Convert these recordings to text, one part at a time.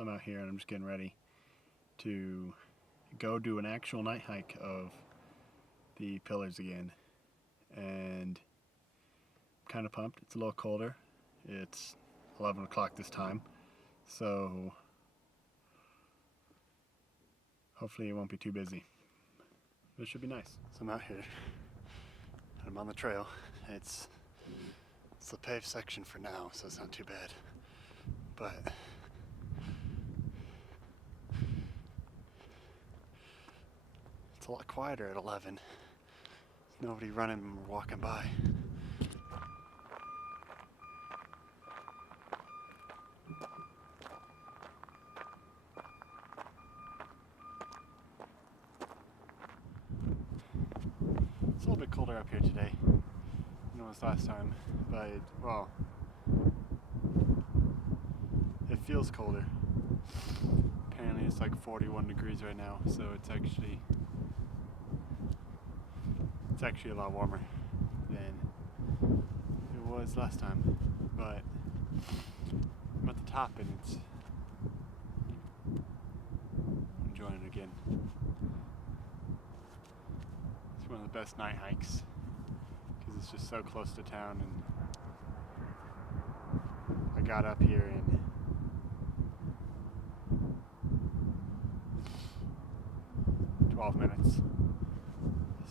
So I'm out here and I'm just getting ready to go do an actual night hike of the pillars again. And I'm kind of pumped. It's a little colder. It's 11 o'clock this time. So hopefully it won't be too busy. It should be nice. So I'm out here. I'm on the trail. It's the paved section for now, so it's not too bad. But it's a lot quieter at 11. There's nobody running or walking by. It's a little bit colder up here today than it was last time, but it feels colder. Apparently it's like 41 degrees right now, so it's actually a lot warmer than it was last time. But I'm at the top and it's enjoying it again. It's one of the best night hikes because it's just so close to town, and I got up here in 12 minutes.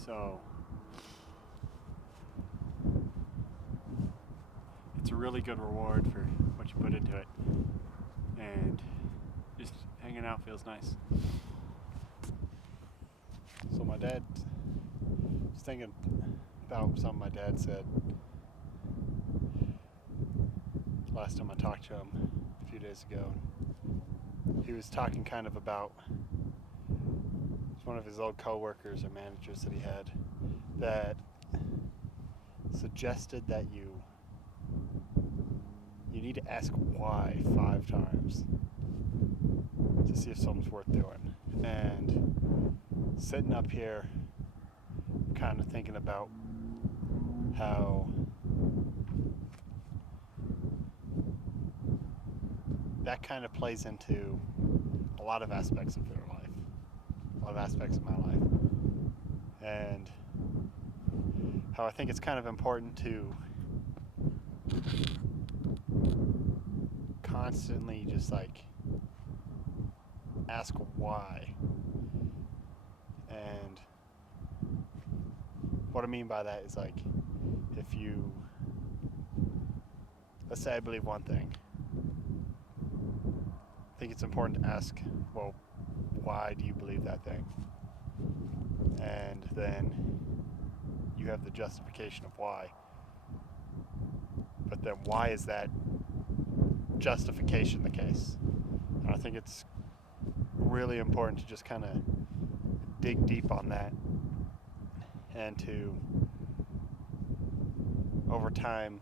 So it's a really good reward for what you put into it, and just hanging out feels nice. So my dad, just thinking about something my dad said last time I talked to him a few days ago. He was talking kind of about one of his old co-workers or managers that he had that suggested that you need to ask why 5 times to see if something's worth doing. And sitting up here kind of thinking about how that kind of plays into a lot of aspects of their life, a lot of aspects of my life, and how I think it's kind of important to constantly just like ask why. And what I mean by that is, like, if you, let's say I believe one thing, I think it's important to ask, well, why do you believe that thing? And then you have the justification of why. But then why is that justification the case? And I think it's really important to just kind of dig deep on that, and to, over time,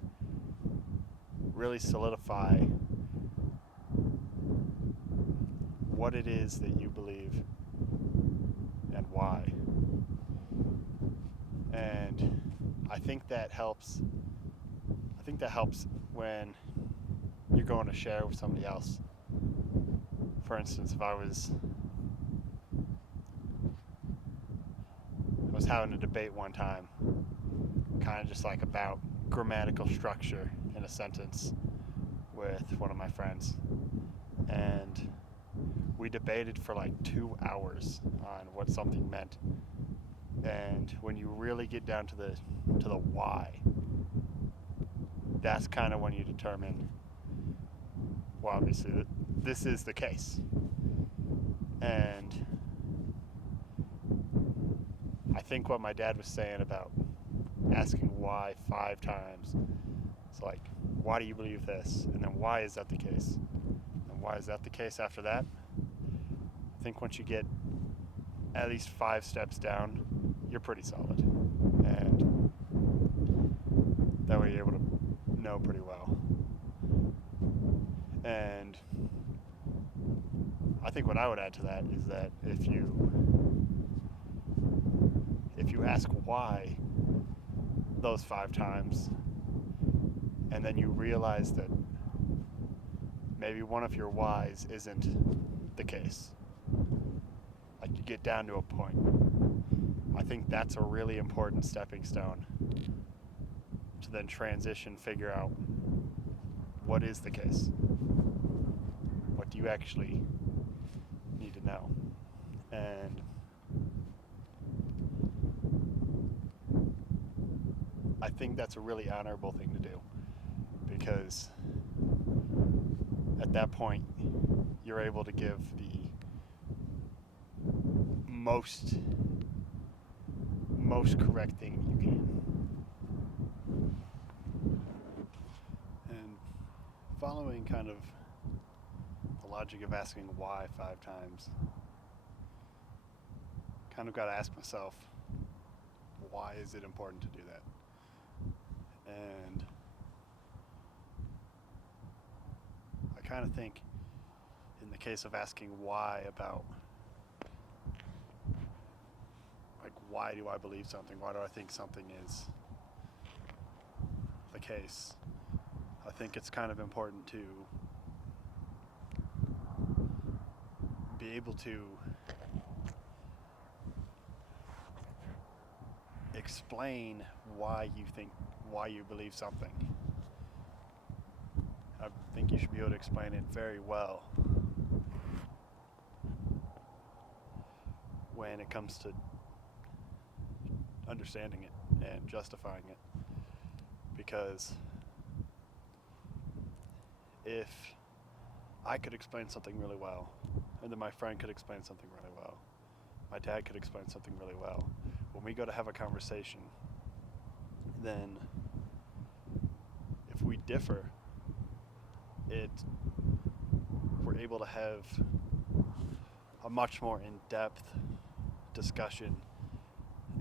really solidify what it is that you believe and why. And I think that helps when you're going to share with somebody else. For instance, if I was having a debate one time, kind of just like about grammatical structure in a sentence with one of my friends, and we debated for like 2 hours on what something meant. And when you really get down to the why, that's kind of when you determine, well, obviously that this is the case. And I think what my dad was saying about asking why 5 times, it's like, why do you believe this? And then why is that the case? And why is that the case after that? I think once you get at least 5 steps down, you're pretty solid. And that way you're able to know pretty well. And I think what I would add to that is that if you ask why those 5 times, and then you realize that maybe one of your whys isn't the case. Like you get down to a point. I think that's a really important stepping stone to then transition, figure out what is the case. What do you actually need to know? And I think that's a really honorable thing to do, because at that point you're able to give the most correct thing you can. And following kind of the logic of asking why 5 times, kind of got to ask myself, why is it important to do that? And I kind of think in the case of asking why about, like, why do I believe something? Why do I think something is the case? I think it's kind of important to be able to explain why you believe something. I think you should be able to explain it very well when it comes to understanding it and justifying it. Because if I could explain something really well, and then my friend could explain something really well, my dad could explain something really well, when we go to have a conversation, then if we differ, we're able to have a much more in-depth discussion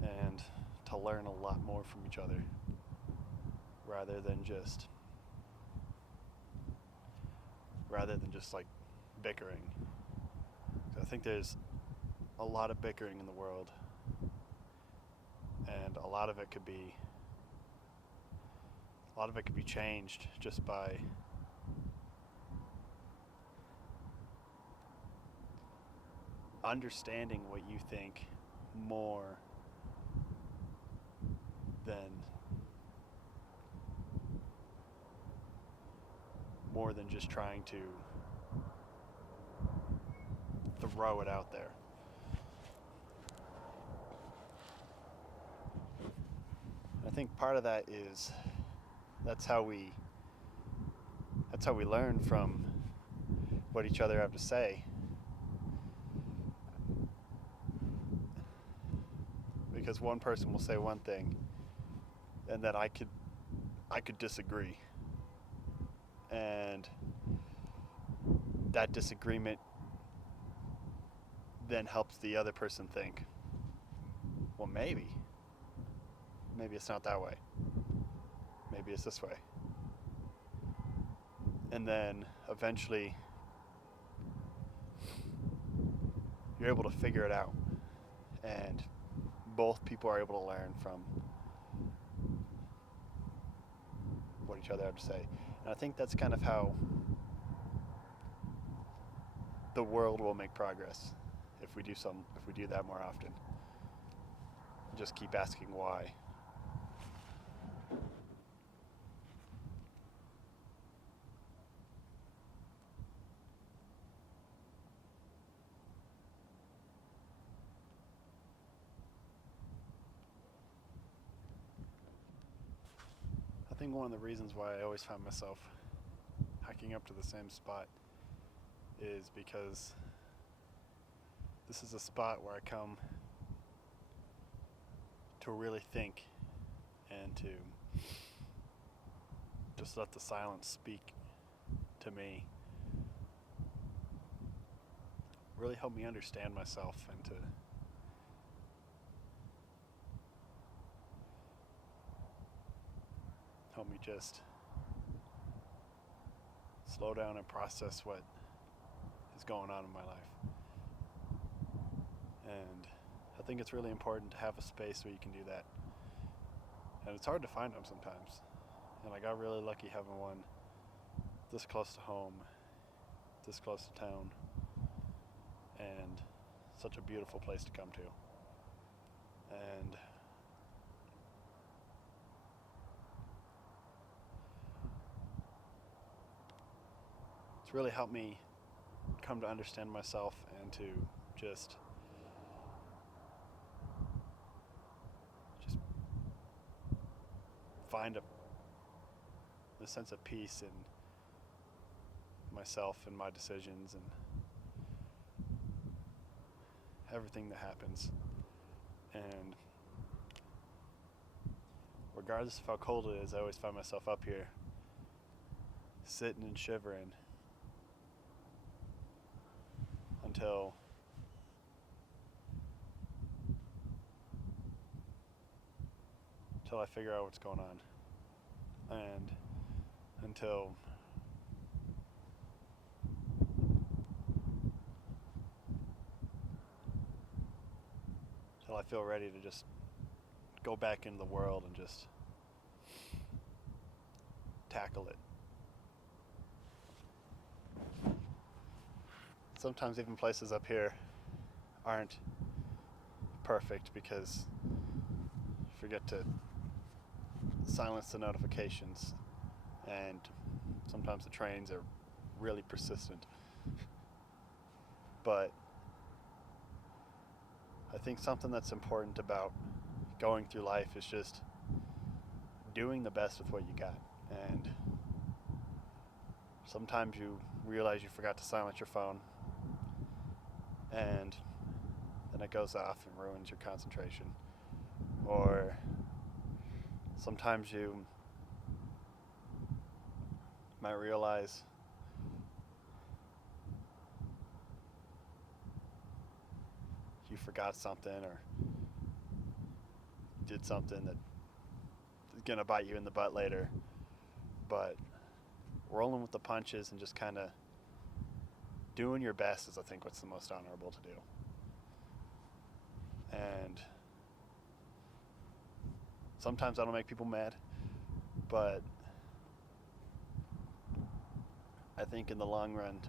and to learn a lot more from each other, rather than just like bickering. So I think there's a lot of bickering in the world, and a lot of it could be changed just by understanding what you think more than just trying to throw it out there. I think part of that is that's how we learn from what each other have to say. Because one person will say one thing, and then I could disagree. And that disagreement then helps the other person think, well, maybe it's not that way. Maybe it's this way. And then eventually you're able to figure it out. And both people are able to learn from what each other have to say. And I think that's kind of how the world will make progress if we do that more often. Just keep asking why. I think one of the reasons why I always find myself hiking up to the same spot is because this is a spot where I come to really think and to just let the silence speak to me. Really help me understand myself and to help me just slow down and process what is going on in my life. And I think it's really important to have a space where you can do that. And it's hard to find them sometimes. And I got really lucky having one this close to home this close to town, and such a beautiful place to come to. And it's really helped me come to understand myself and to just find a sense of peace in myself and my decisions and everything that happens. And regardless of how cold it is, I always find myself up here sitting and shivering until I figure out what's going on, and until I feel ready to just go back into the world and just tackle it. Sometimes even places up here aren't perfect because you forget to silence the notifications, and sometimes the trains are really persistent. But I think something that's important about going through life is just doing the best with what you got. And sometimes you realize you forgot to silence your phone, and then it goes off and ruins your concentration. Or sometimes you might realize you forgot something or did something that is going to bite you in the butt later. But rolling with the punches and just kind of doing your best is, I think, what's the most honorable to do. And sometimes I don't make people mad, but I think in the long run,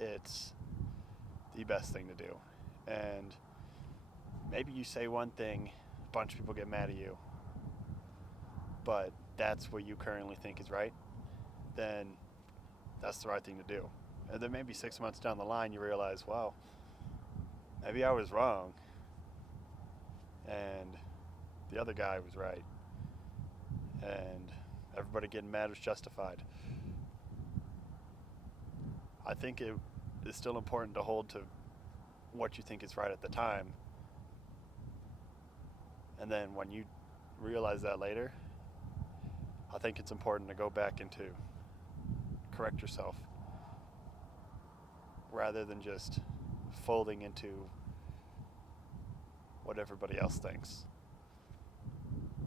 it's the best thing to do. And maybe you say one thing, a bunch of people get mad at you, but that's what you currently think is right, then that's the right thing to do. And then maybe 6 months down the line, you realize, wow, maybe I was wrong, and the other guy was right, and everybody getting mad was justified. I think it is still important to hold to what you think is right at the time, and then when you realize that later, I think it's important to go back and to correct yourself rather than just folding into what everybody else thinks.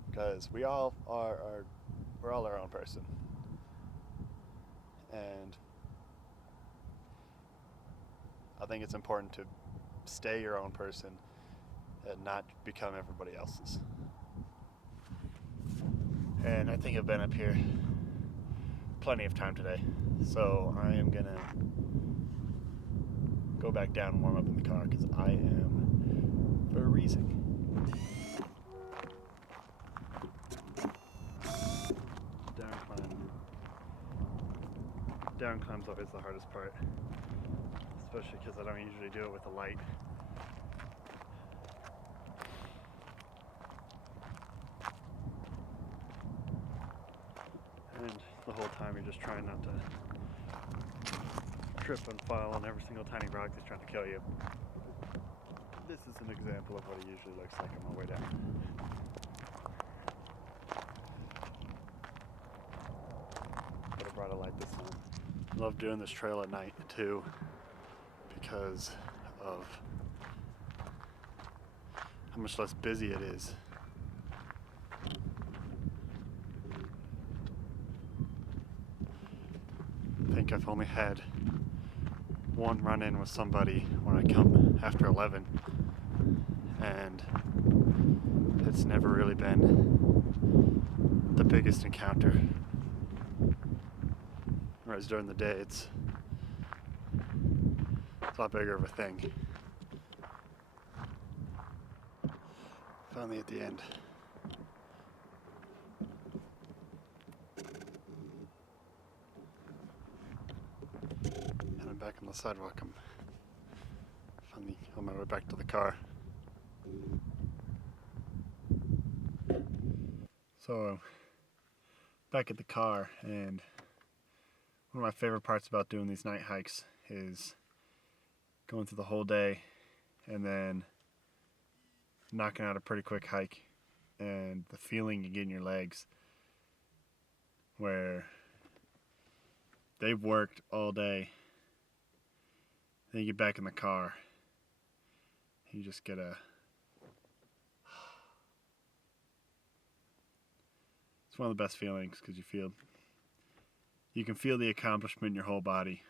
Because we're all our own person. And I think it's important to stay your own person and not become everybody else's. And I think I've been up here plenty of time today, so I am gonna go back down and warm up in the car because I am freezing. Down climb's always the hardest part, especially because I don't usually do it with a light. And the whole time you're just trying not to trip and fall on every single tiny rock that's trying to kill you. This is an example of what it usually looks like on my way down. But I brought a light this time. I love doing this trail at night too because of how much less busy it is. I think I've only had one run-in with somebody when I come after 11, and it's never really been the biggest encounter. whereas during the day it's a lot bigger of a thing. Finally at the end. And I'm back on the sidewalk. I'm finally on my way back to the car. So, back at the car, and one of my favorite parts about doing these night hikes is going through the whole day and then knocking out a pretty quick hike, and the feeling you get in your legs where they've worked all day, then you get back in the car and you just get it's one of the best feelings, because you can feel the accomplishment in your whole body